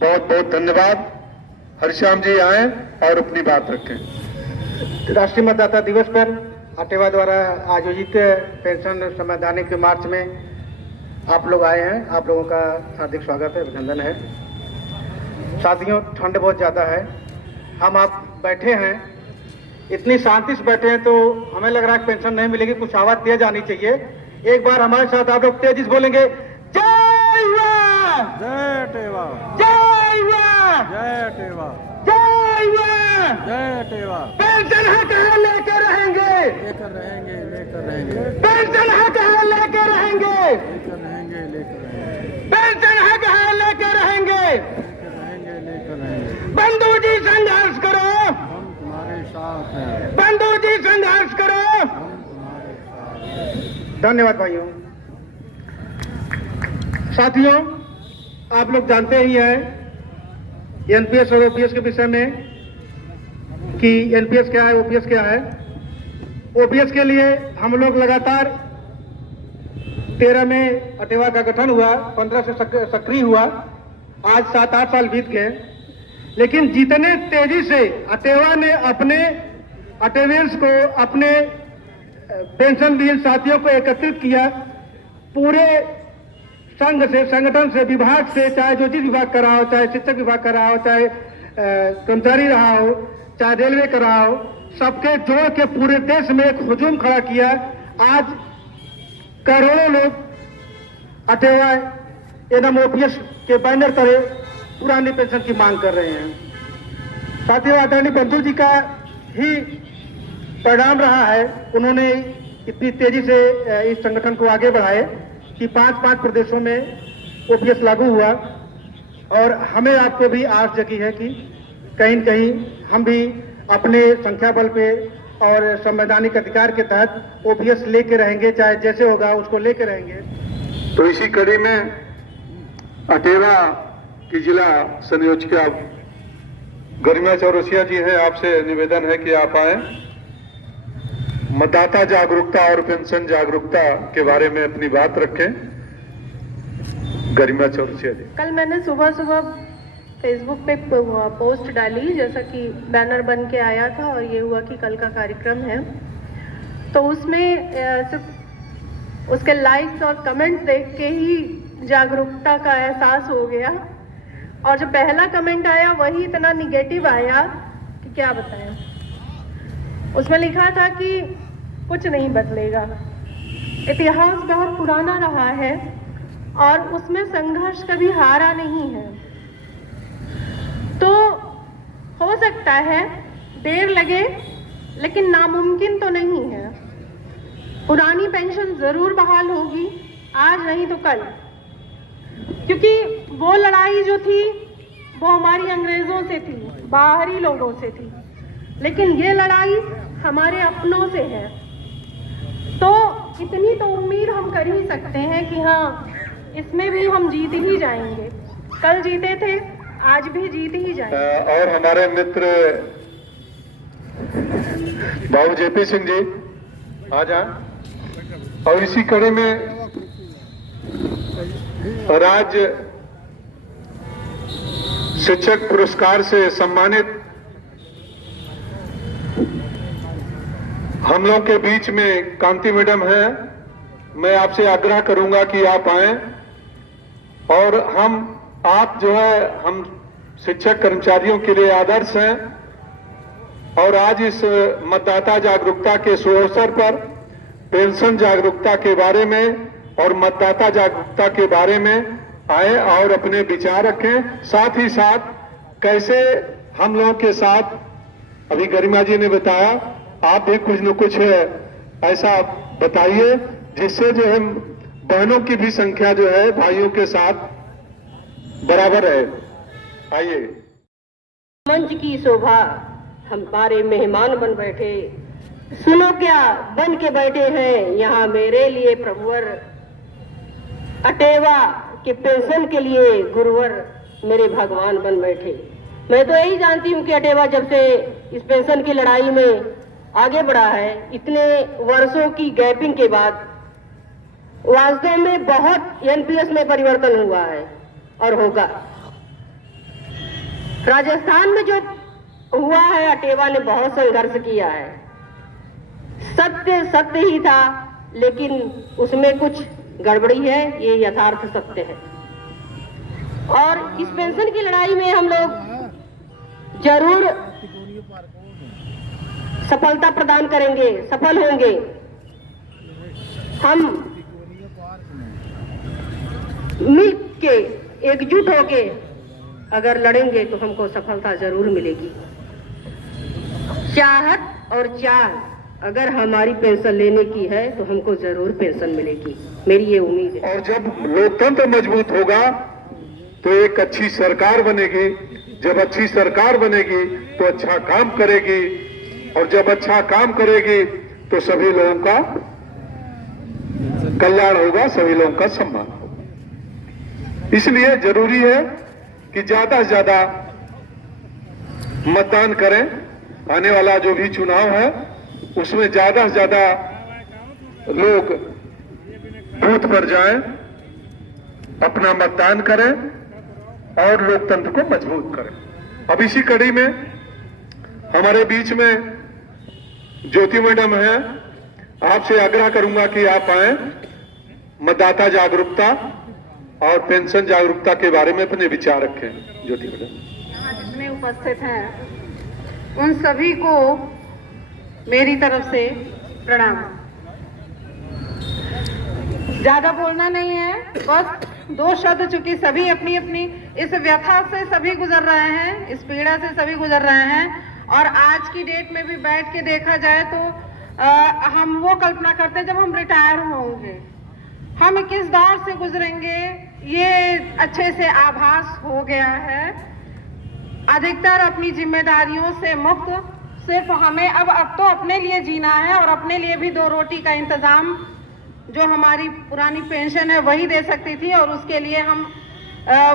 बहुत बहुत धन्यवाद। हरिश्याम जी आए और अपनी बात रखें। राष्ट्रीय मतदाता दिवस पर अटेवा द्वारा आयोजित पेंशन संवैधानिक मार्च में आप लोग आए हैं। आप लोगों का हार्दिक स्वागत है, अभिनंदन है। साथियों, ठंड बहुत ज़्यादा है, हम आप बैठे हैं, इतनी शांति से बैठे हैं तो हमें लग रहा है पेंशन नहीं मिलेगी, कुछ आवाज तेज आनी चाहिए। एक बार हमारे साथ आप लोग तेजी से बोलेंगे, जय वाह, जय टेवा, जय वाह, जय टेवा, जय वाह, जय टेवा। पेंशन है कहाँ लेके रहेंगे, लेकर रहेंगे, लेकर रहेंगे, पेंशन है कहाँ लेके रहेंगे, लेकर रहेंगे, लेकर रहेंगे, पेंशन है कहाँ लेके रहेंगे। लेकर रहेंगे, लेकर रहेंगे। बंधु जी संघर्ष करो, हम तुम्हारे साथ हैं, बंधु जी संघर्ष करो। हम तुम्हारे साथ हैं। धन्यवाद भाइयों। साथियों, आप लोग जानते ही हैं एनपीएस और ओपीएस के विषय में कि एनपीएस क्या है, ओपीएस क्या है। ओपीएस के लिए हम लोग लगातार 13 में अटेवा का गठन हुआ, 15 से सक्रिय हुआ, आज 7-8 साल बीत गए। लेकिन जितने तेजी से अटेवा ने अपने अटेवेंस को, अपने पेंशन बिल साथियों को एकत्रित किया, पूरे संघ से, संगठन से, विभाग से, चाहे ज्योतिष विभाग का रहा हो, चाहे शिक्षक विभाग का रहा हो, चाहे कर्मचारी रहा हो, चाहे रेलवे का रहा हो, सबके जोड़ के पूरे देश में एक हुजूम खड़ा किया। आज करोड़ों लोग अटेवा एवं ओपीएस के बैनर तले पुरानी पेंशन की मांग कर रहे हैं। साथियों, आदरणीय बंधु जी का ही परिणाम रहा है, उन्होंने इतनी तेजी से इस संगठन को आगे बढ़ाए कि 5 प्रदेशों में ओपीएस लागू हुआ और हमें आपको भी आस जगी है कि कहीं न कहीं हम भी अपने संख्या बल पे और संवैधानिक अधिकार के तहत ओपीएस लेके रहेंगे, चाहे जैसे होगा उसको लेके रहेंगे। तो इसी कड़ी में अटेवा की जिला संयोजिका गरिमा चौरसिया जी हैं, आपसे निवेदन है कि आप आए, मतदाता जागरूकता और पेंशन जागरूकता के बारे में अपनी बात रखें। गरिमा चौरसिया जी। कल मैंने सुबह फेसबुक पे पोस्ट डाली, जैसा कि बैनर बन के आया था और ये हुआ कि कल का कार्यक्रम है, तो उसमें सिर्फ उसके लाइक्स और कमेंट देख के ही जागरूकता का एहसास हो गया। और जो पहला कमेंट आया वही इतना निगेटिव आया कि क्या बताएं। उसमें लिखा था कि कुछ नहीं बदलेगा, इतिहास बहुत पुराना रहा है और उसमें संघर्ष कभी हारा नहीं है। तो हो सकता है देर लगे, लेकिन नामुमकिन तो नहीं है। पुरानी पेंशन जरूर बहाल होगी, आज नहीं तो कल, क्योंकि वो लड़ाई जो थी वो हमारी अंग्रेजों से थी, बाहरी लोगों से थी, लेकिन ये लड़ाई हमारे अपनों से है। तो इतनी तो उम्मीद हम कर ही सकते हैं कि हाँ, इसमें भी हम जीत ही जाएंगे। कल जीते थे, आज भी जीत ही जाएंगे। और हमारे मित्र बाबू जेपी सिंह जी आ जाए। और इसी कड़ी में राज्य शिक्षक पुरस्कार से सम्मानित हम लोग के बीच में कांति मैडम है। मैं आपसे आग्रह करूंगा कि आप आए और आप जो है, हम शिक्षक कर्मचारियों के लिए आदर्श हैं और आज इस मतदाता जागरूकता के शुभ अवसर पर पेंशन जागरूकता के बारे में और मतदाता जागरूकता के बारे में आए और अपने विचार रखें। साथ ही साथ कैसे हम लोगों के साथ, अभी गरिमा जी ने बताया, आप भी कुछ न कुछ ऐसा बताइए जिससे जो है बहनों की भी संख्या जो है भाइयों के साथ बराबर है। आइए। मंच की शोभा हमारे मेहमान बन बैठे सुनो क्या बन के बैठे हैं यहाँ मेरे लिए प्रभुवर, अटेवा के पेंशन के लिए गुरुवर मेरे भगवान बन बैठे। मैं तो यही जानती हूँ कि अटेवा जब से इस पेंशन की लड़ाई में आगे बढ़ा है, इतने वर्षों की गैपिंग के बाद वास्तव में बहुत एनपीएस में परिवर्तन हुआ है और होगा। राजस्थान में जो हुआ है, अटेवा ने बहुत संघर्ष किया है। सत्य सत्य ही था, लेकिन उसमें कुछ गड़बड़ी है, ये यथार्थ सत्य है। और इस पेंशन की लड़ाई में हम लोग जरूर सफलता प्रदान करेंगे, सफल होंगे। हम मिल के एकजुट होके अगर लड़ेंगे तो हमको सफलता जरूर मिलेगी। चाहत और चाह अगर हमारी पेंशन लेने की है तो हमको जरूर पेंशन मिलेगी, मेरी ये उम्मीद है। और जब लोकतंत्र मजबूत होगा तो एक अच्छी सरकार बनेगी। जब अच्छी सरकार बनेगी तो अच्छा काम करेगी, और जब अच्छा काम करेगी तो सभी लोगों का कल्याण होगा, सभी लोगों का सम्मान होगा। इसलिए जरूरी है कि ज्यादा से ज्यादा मतदान करें। आने वाला जो भी चुनाव है उसमें ज्यादा से ज्यादा लोग बूथ पर जाएं, अपना मतदान करें और लोकतंत्र को मजबूत करें। अब इसी कड़ी में हमारे बीच में ज्योति मैडम है, आपसे आग्रह करूंगा कि आप आए, मतदाता जागरूकता और पेंशन जागरूकता के बारे में अपने विचार रखें। ज्योति मैडम। यहाँ जितने उपस्थित हैं उन सभी को मेरी तरफ से प्रणाम। ज्यादा बोलना नहीं है, बस 2 शब्द, चूंकि सभी अपनी अपनी इस व्यथा से सभी गुजर रहे हैं, इस पीड़ा से सभी गुजर रहे हैं। और आज की डेट में भी बैठ के देखा जाए तो हम वो कल्पना करते हैं जब हम रिटायर होंगे, हम किस दौर से गुजरेंगे, ये अच्छे से आभास हो गया है। अधिकतर अपनी जिम्मेदारियों से मुक्त, सिर्फ हमें अब तो अपने लिए जीना है, और अपने लिए भी 2 रोटी का इंतजाम जो हमारी पुरानी पेंशन है वही दे सकती थी, और उसके लिए हम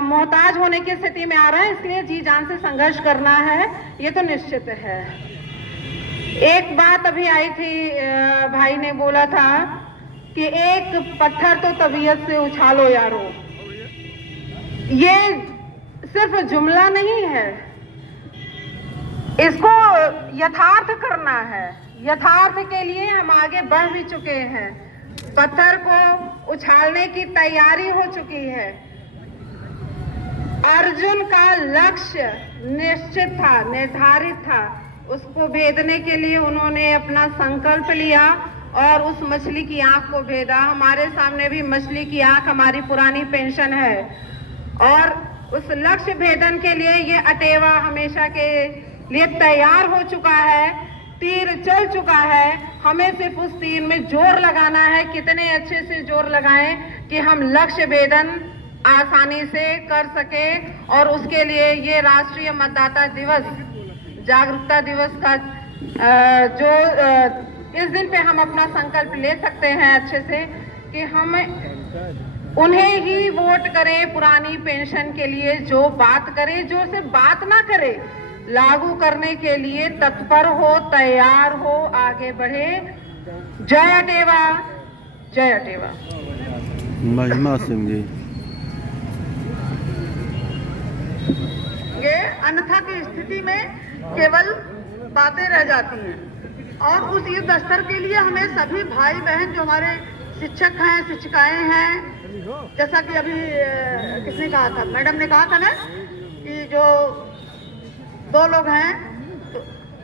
मोहताज होने की स्थिति में आ रहे हैं। इसलिए जी जान से संघर्ष करना है, ये तो निश्चित है। एक बात अभी आई थी, भाई ने बोला था कि एक पत्थर तो तबीयत से उछालो यारो। ये सिर्फ जुमला नहीं है, इसको यथार्थ करना है। यथार्थ के लिए हम आगे बढ़ भी चुके हैं, पत्थर को उछालने की तैयारी हो चुकी है। अर्जुन का लक्ष्य निश्चित था, निर्धारित था, उसको भेदने के लिए उन्होंने अपना संकल्प लिया और उस मछली की आंख को भेदा। हमारे सामने भी मछली की आंख हमारी पुरानी पेंशन है, और उस लक्ष्य भेदन के लिए ये अटेवा हमेशा के लिए तैयार हो चुका है, तीर चल चुका है। हमें सिर्फ उस तीर में जोर लगाना है, कितने अच्छे से जोर लगाएं कि हम लक्ष्य भेदन आसानी से कर सके। और उसके लिए ये राष्ट्रीय मतदाता दिवस, जागरूकता दिवस का जो इस दिन पे हम अपना संकल्प ले सकते हैं अच्छे से कि हम उन्हें ही वोट करें पुरानी पेंशन के लिए, जो बात करे, जो सिर्फ बात ना करे, लागू करने के लिए तत्पर हो, तैयार हो, आगे बढ़े। जय अटेवा, जय अटेवा। महिमा सिंह जी। ये अन्यथा की स्थिति में केवल बातें रह जाती हैं, और उस युद्ध स्तर के लिए हमें सभी भाई बहन जो हमारे शिक्षक हैं, शिक्षिकाएं हैं, जैसा कि अभी किसने कहा था, मैडम ने कहा था ना कि जो 2 लोग हैं, तो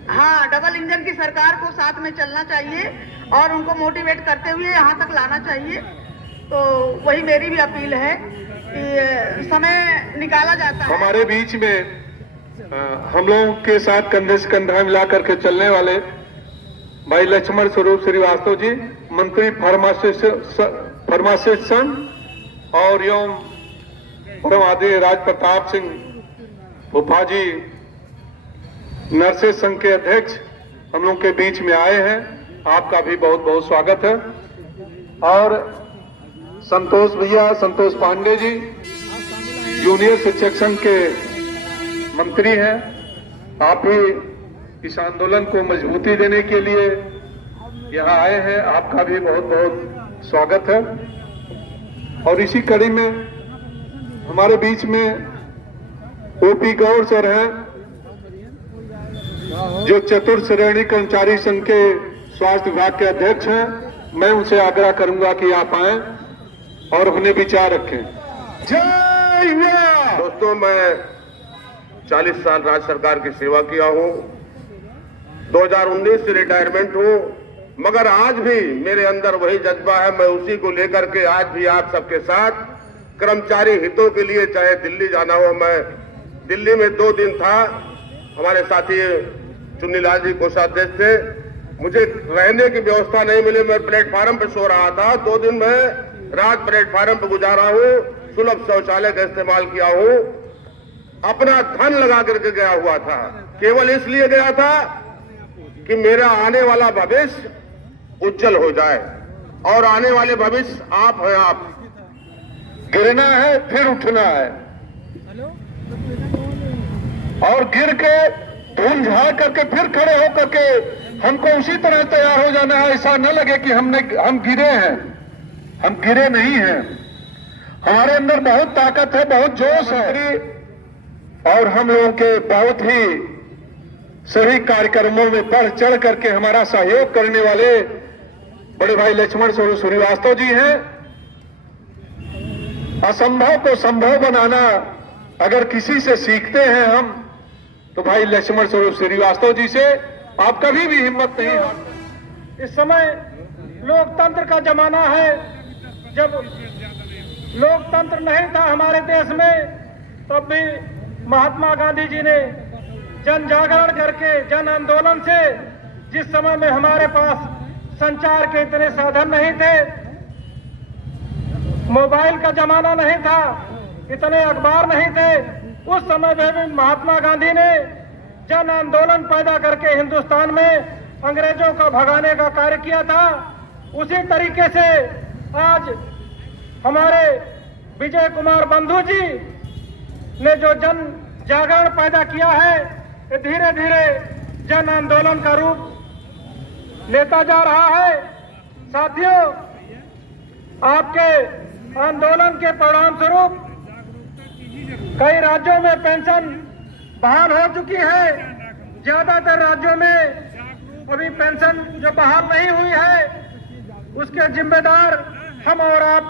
हाँ, डबल इंजन की सरकार को साथ में चलना चाहिए और उनको मोटिवेट करते हुए यहाँ तक लाना चाहिए। तो वही मेरी भी अपील है कि समय निकाला जाता है। हमारे बीच में हम लोगों के साथ कंधे से कंधा मिला करके चलने वाले भाई लक्ष्मण स्वरूप श्रीवास्तव जी, मंत्री फार्मासिस्ट और एवं परम आदरणीय राज प्रताप सिंह फूफा जी, नर्सेज संघ के अध्यक्ष हम लोग के बीच में आए हैं। आपका भी बहुत बहुत स्वागत है। और संतोष भैया, संतोष पांडे जी जूनियर शिक्षक संघ के मंत्री हैं, आप भी इस आंदोलन को मजबूती देने के लिए यहाँ आए हैं, आपका भी बहुत बहुत स्वागत है। और इसी कड़ी में हमारे बीच में ओपी गौड़ सर हैं, जो चतुर्थ श्रेणी कर्मचारी संघ के स्वास्थ्य विभाग के अध्यक्ष हैं। मैं उनसे आग्रह करूंगा कि आप आएं और अपने विचार रखें। जय हिंद। दोस्तों, मैं 40 साल राज्य सरकार की सेवा किया हूं, 2019 से रिटायरमेंट हूं, मगर आज भी मेरे अंदर वही जज्बा है। मैं उसी को लेकर के आज भी आप सबके साथ कर्मचारी हितों के लिए, चाहे दिल्ली जाना हो, मैं दिल्ली में 2 दिन था। हमारे साथी चुन्नीलाल जी कोषाध्यक्ष थे, मुझे रहने की व्यवस्था नहीं मिली, मैं प्लेटफार्म पे सो रहा था। 2 दिन मैं रात प्लेटफार्म पे गुजारा हूं, सुलभ शौचालय का इस्तेमाल किया हूं, अपना धन लगा करके गया हुआ था। केवल इसलिए गया था कि मेरा आने वाला भविष्य उज्जवल हो जाए, और आने वाले भविष्य आप हैं। आप गिरना है फिर उठना है, और गिर के धूल झाड़ करके फिर खड़े होकर के हमको उसी तरह तैयार हो जाना है। ऐसा न लगे कि हम गिरे हैं, हम गिरे नहीं हैं। हमारे अंदर बहुत ताकत है, बहुत जोश है, और हम लोगों के बहुत ही सभी कार्यक्रमों में बढ़ चढ़ करके हमारा सहयोग करने वाले बड़े भाई लक्ष्मण स्वरूप श्रीवास्तव जी हैं। असंभव को संभव बनाना अगर किसी से सीखते हैं हम, तो भाई लक्ष्मण स्वरूप श्रीवास्तव जी से। आप कभी भी हिम्मत नहीं हारते। इस समय लोकतंत्र का जमाना है। जब लोकतंत्र नहीं था हमारे देश में, तब भी महात्मा गांधी जी ने जन जागरण करके, जन आंदोलन से, जिस समय में हमारे पास संचार के इतने साधन नहीं थे, मोबाइल का जमाना नहीं था, इतने अखबार नहीं थे, उस समय में भी महात्मा गांधी ने जन आंदोलन पैदा करके हिंदुस्तान में अंग्रेजों को भगाने का कार्य किया था। उसी तरीके से आज हमारे विजय कुमार बंधु जी ने जो जन जागरण पैदा किया है, ये धीरे धीरे जन आंदोलन का रूप लेता जा रहा है। साथियों, आपके आंदोलन के परिणाम स्वरूप कई राज्यों में पेंशन बहाल हो चुकी है। ज्यादातर राज्यों में अभी पेंशन जो बहाल नहीं हुई है, उसके जिम्मेदार हम और आप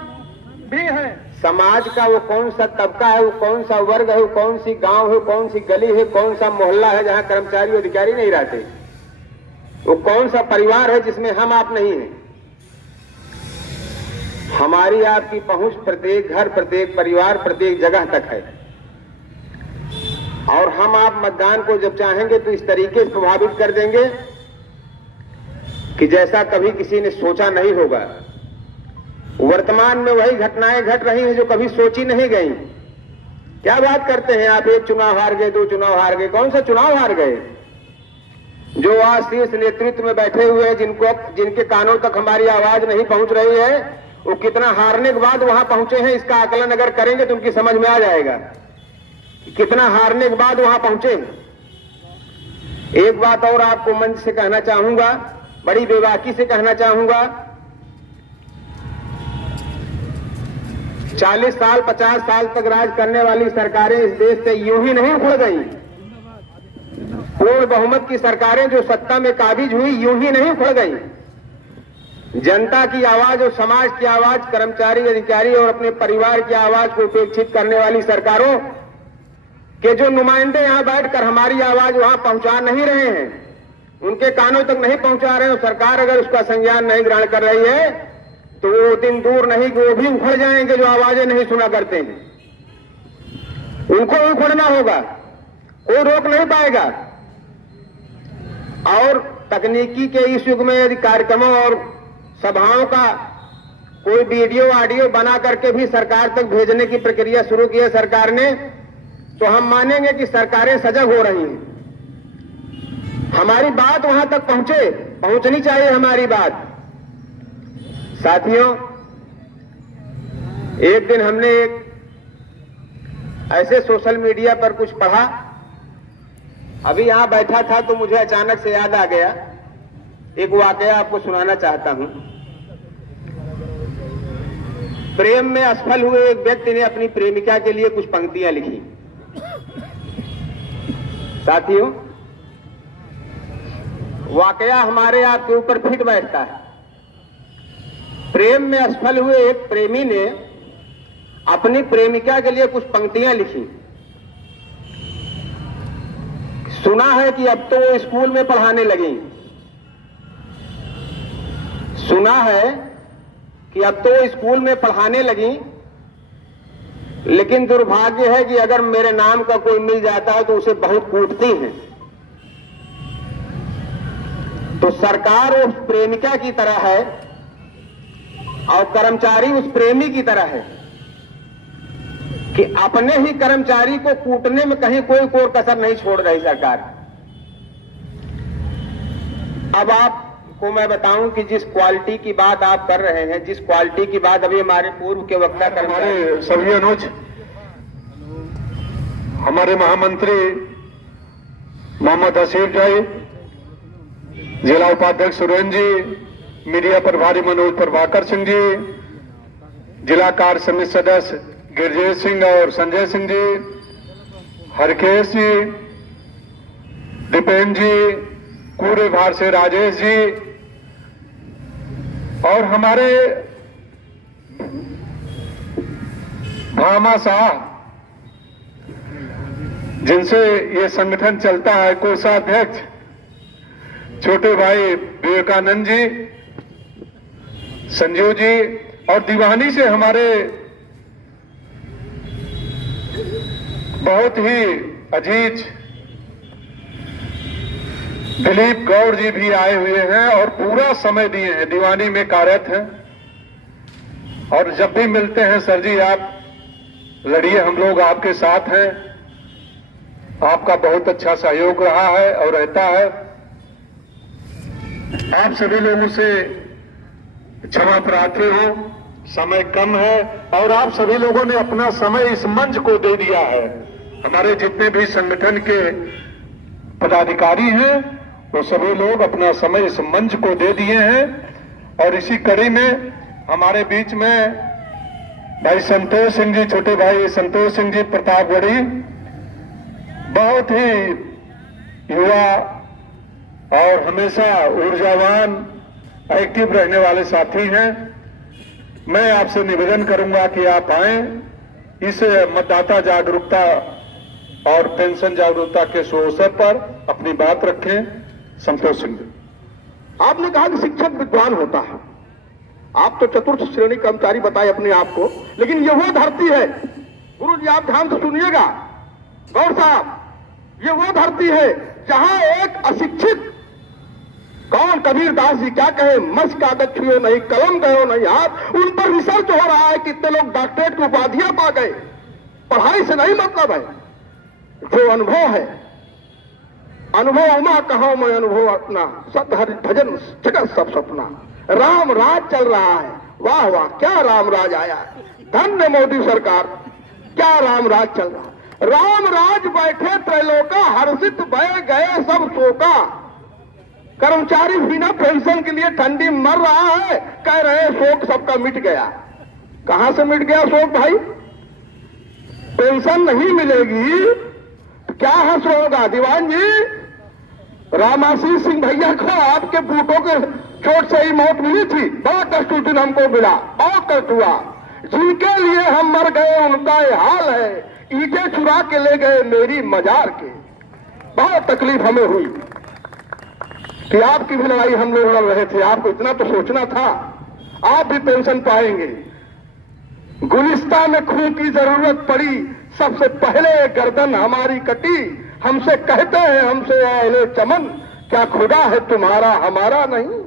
भी हैं। समाज का वो कौन सा तबका है, वो कौन सा वर्ग है, वो कौन सी गांव है, कौन सी गली है, कौन सा मोहल्ला है जहां कर्मचारी अधिकारी नहीं रहते, वो कौन सा परिवार है जिसमें हम आप नहीं हैं। हमारी आपकी पहुंच प्रत्येक घर, प्रत्येक परिवार, प्रत्येक जगह तक है, और हम आप मतदान को जब चाहेंगे तो इस तरीके से प्रभावित कर देंगे कि जैसा कभी किसी ने सोचा नहीं होगा। वर्तमान में वही घटनाएं घट रही हैं जो कभी सोची नहीं गई। क्या बात करते हैं आप, 1 चुनाव हार गए, 2 चुनाव हार गए। कौन सा चुनाव हार गए? जो आज शीर्ष नेतृत्व में बैठे हुए हैं, जिनके कानों तक हमारी आवाज नहीं पहुंच रही है, वो कितना हारने के बाद वहां पहुंचे हैं, इसका आकलन अगर करेंगे तो उनकी समझ में आ जाएगा कितना हारने के बाद वहां पहुंचे। एक बात और आपको मंच से कहना चाहूंगा, बड़ी बेबाकी से कहना चाहूंगा, 40 साल 50 साल तक राज करने वाली सरकारें इस देश से यूं ही नहीं उखड़ गई। पूर्ण बहुमत की सरकारें जो सत्ता में काबिज हुई, यूं ही नहीं उखड़ गई। जनता की आवाज और समाज की आवाज, कर्मचारी अधिकारी और अपने परिवार की आवाज को उपेक्षित करने वाली सरकारों के जो नुमाइंदे यहां बैठकर हमारी आवाज वहां पहुंचा नहीं रहे हैं, उनके कानों तक नहीं पहुंचा रहे हैं, सरकार अगर उसका संज्ञान नहीं ग्रहण कर रही है, तो वो दिन दूर नहीं कि वो भी उखड़ जाएंगे जो आवाजें नहीं सुना करते हैं। उनको उखड़ना होगा, कोई रोक नहीं पाएगा। और तकनीकी के इस युग में यदि कार्यक्रमों और सभाओं का कोई वीडियो ऑडियो बना करके भी सरकार तक भेजने की प्रक्रिया शुरू की है सरकार ने, तो हम मानेंगे कि सरकारें सजग हो रही हैं। हमारी बात वहां तक पहुंचे पहुंचनी चाहिए हमारी बात। साथियों, एक दिन हमने एक ऐसे सोशल मीडिया पर कुछ पढ़ा, अभी यहां बैठा था तो मुझे अचानक से याद आ गया। एक वाकया आपको सुनाना चाहता हूं। प्रेम में असफल हुए एक व्यक्ति ने अपनी प्रेमिका के लिए कुछ पंक्तियां लिखी। साथियों, वाकया हमारे आपके ऊपर फिट बैठता है। प्रेम में असफल हुए एक प्रेमी ने अपनी प्रेमिका के लिए कुछ पंक्तियां लिखी। सुना है कि अब तो वो स्कूल में पढ़ाने लगी। सुना है कि अब तो वो स्कूल में पढ़ाने लगी, लेकिन दुर्भाग्य है कि अगर मेरे नाम का कोई मिल जाता है तो उसे बहुत कूटती हैं। तो सरकार उस प्रेमिका की तरह है और कर्मचारी उस प्रेमी की तरह है कि अपने ही कर्मचारी को कूटने में कहीं कोई कोर कसर नहीं छोड़ रही सरकार। अब आपको मैं बताऊं कि जिस क्वालिटी की बात आप कर रहे हैं, जिस क्वालिटी की बात अभी हमारे पूर्व के वक्ता हमारे सभी अनुज, हमारे महामंत्री मोहम्मद हसीब भाई, जिला उपाध्यक्ष सुरेंद्र जी, मीडिया प्रभारी मनोज प्रभाकर सिंह जी, जिला कार्य समिति सदस्य गिरजेश सिंह और संजय सिंह जी, हरकेश जी, दीपेन जी, पूरे भार से राजेश जी और हमारे भामा साहब जिनसे ये संगठन चलता है, कोषाध्यक्ष छोटे भाई विवेकानंद जी, संजीव जी और दीवानी से हमारे बहुत ही अजीज दिलीप गौड़ जी भी आए हुए हैं और पूरा समय दिए हैं, दीवानी में कार्यरत हैं। और जब भी मिलते हैं सर जी आप लड़िए, हम लोग आपके साथ हैं। आपका बहुत अच्छा सहयोग रहा है और रहता है। आप सभी लोगों से क्षमा प्रार्थी हूं, समय कम है और आप सभी लोगों ने अपना समय इस मंच को दे दिया है। हमारे जितने भी संगठन के पदाधिकारी हैं वो सभी लोग अपना समय इस मंच को दे दिए हैं। और इसी कड़ी में हमारे बीच में भाई संतोष सिंह जी, छोटे भाई संतोष सिंह जी प्रतापगढ़ी, बहुत ही युवा और हमेशा ऊर्जावान एक्टिव रहने वाले साथी हैं। मैं आपसे निवेदन करूंगा कि आप आए, इस मतदाता जागरूकता और पेंशन जागरूकता के अवसर पर अपनी बात रखें। संतोष सिंह जी, आपने कहा कि शिक्षक विद्वान होता है, आप तो चतुर्थ श्रेणी कर्मचारी बताए अपने आप को, लेकिन ये वो धरती है, गुरु जी आप ध्यान से सुनिएगा, गौर साहब, ये वो धरती है जहां एक अशिक्षित, कौन कबीरदास जी क्या कहे, मस कागज छुए नहीं, कलम गयो नहीं हाथ, उन पर रिसर्च हो रहा है। कितने लोग डॉक्टरेट की उपाधियां पा गए। पढ़ाई से नहीं मतलब है, जो अनुभव है, अनुभव उमा कहो मैं अनुभव अपना, सत हरि भजन जगत सब सपना। राम राज चल रहा है, वाह वाह क्या राम राज आया, धन्य मोदी सरकार, क्या राम राज चल रहा है। राम राज बैठे त्रैलोका, हर्षित भय गए सब शोका। कर्मचारी बिना पेंशन के लिए ठंडी मर रहा है, कह रहे शोक सबका मिट गया। कहां से मिट गया शोक भाई? पेंशन नहीं मिलेगी तो क्या हंस होगा? दीवान जी, रामाशीष सिंह भैया को आपके बूटों के चोट से ही मौत मिली थी, बड़ा कष्ट उस दिन हमको मिला, बहुत कष्ट हुआ। जिनके लिए हम मर गए उनका ये हाल है, ईंटें चुरा के ले गए मेरी मजार के। बहुत तकलीफ हमें हुई कि आपकी भी लड़ाई हम लोग लड़ रहे थे, आपको इतना तो सोचना था, आप भी पेंशन पाएंगे। गुलिस्ता में खून की जरूरत पड़ी, सबसे पहले गर्दन हमारी कटी। हमसे कहते हैं हमसे अहले चमन, क्या खुदा है तुम्हारा हमारा नहीं।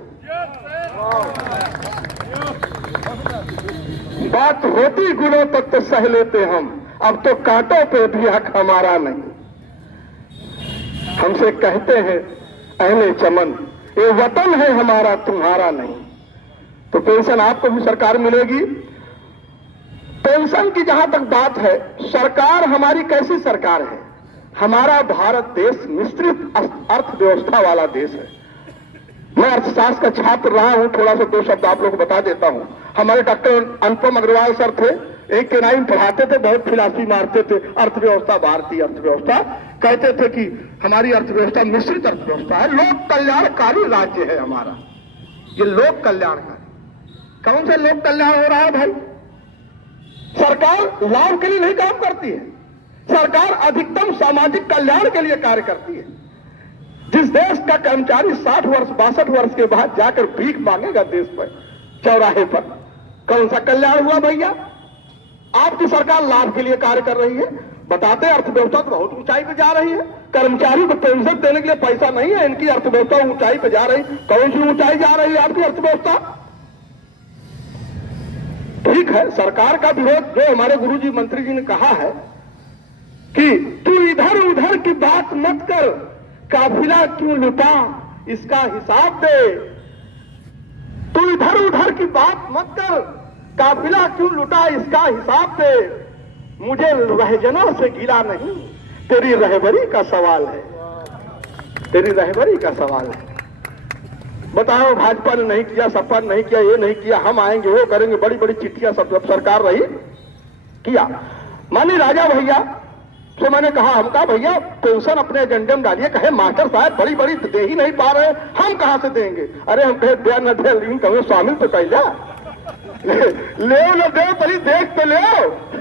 बात होती गुलों तक तो सह लेते हम, अब तो कांटों पे भी हक हमारा नहीं। हमसे कहते हैं अहले चमन, ये वतन है हमारा, तुम्हारा नहीं। तो पेंशन आपको भी सरकार मिलेगी। पेंशन की जहां तक बात है, सरकार हमारी कैसी सरकार है? हमारा भारत देश मिश्रित अर्थव्यवस्था वाला देश है। मैं अर्थशास्त्र का छात्र रहा हूं, थोड़ा सा दो शब्द आप लोग को बता देता हूं। हमारे डॉक्टर अनुपम अग्रवाल सर थे, एक के नाम पढ़ाते थे, बहुत फिलासफी मारते थे, अर्थव्यवस्था, भारतीय अर्थव्यवस्था। कहते थे कि हमारी अर्थव्यवस्था मिश्रित अर्थव्यवस्था है, लोक कल्याणकारी राज्य है हमारा। ये लोक कल्याणकारी, कौन सा लोक कल्याण हो रहा है भाई? सरकार लाभ के लिए नहीं काम करती है, सरकार अधिकतम सामाजिक कल्याण के लिए कार्य करती है। जिस देश का कर्मचारी 60 वर्ष 62 वर्ष के बाद जाकर भीख मांगेगा देश पर, चौराहे पर, कौन सा कल्याण हुआ भैया? आपकी सरकार लाभ के लिए कार्य कर रही है। बताते अर्थव्यवस्था तो बहुत ऊंचाई पे जा रही है, कर्मचारी को पेंशन देने के लिए पैसा नहीं है, इनकी अर्थव्यवस्था ऊंचाई पे जा रही। कौन सी ऊंचाई जा रही है आपकी अर्थव्यवस्था? ठीक है, सरकार का विरोध, जो हमारे गुरुजी मंत्री जी ने कहा है कि तू इधर उधर की बात मत कर, काफिला क्यों लुटा इसका हिसाब दे। तू इधर उधर की बात मत कर, काफिला क्यों लुटा इसका हिसाब दे। मुझे रहजनों से गिला नहीं, तेरी रहबरी का सवाल है, तेरी रहबरी का सवाल है। बताओ, भाजपा ने नहीं किया, सपा ने नहीं किया, ये नहीं किया, हम आएंगे वो करेंगे, बड़ी बड़ी चिट्ठियां सब सरकार रही किया। मानी राजा भैया तो मैंने कहा, हम कहा भैया पेंशन अपने एजेंडे में डालिए। कहे मास्टर साहब बड़ी बड़ी दे ही नहीं पा रहे, हम कहां से देंगे? अरे हम कहे दे न दे, लेकिन कहे शामिल तो कैला ले न दे, पहले देख तो ले,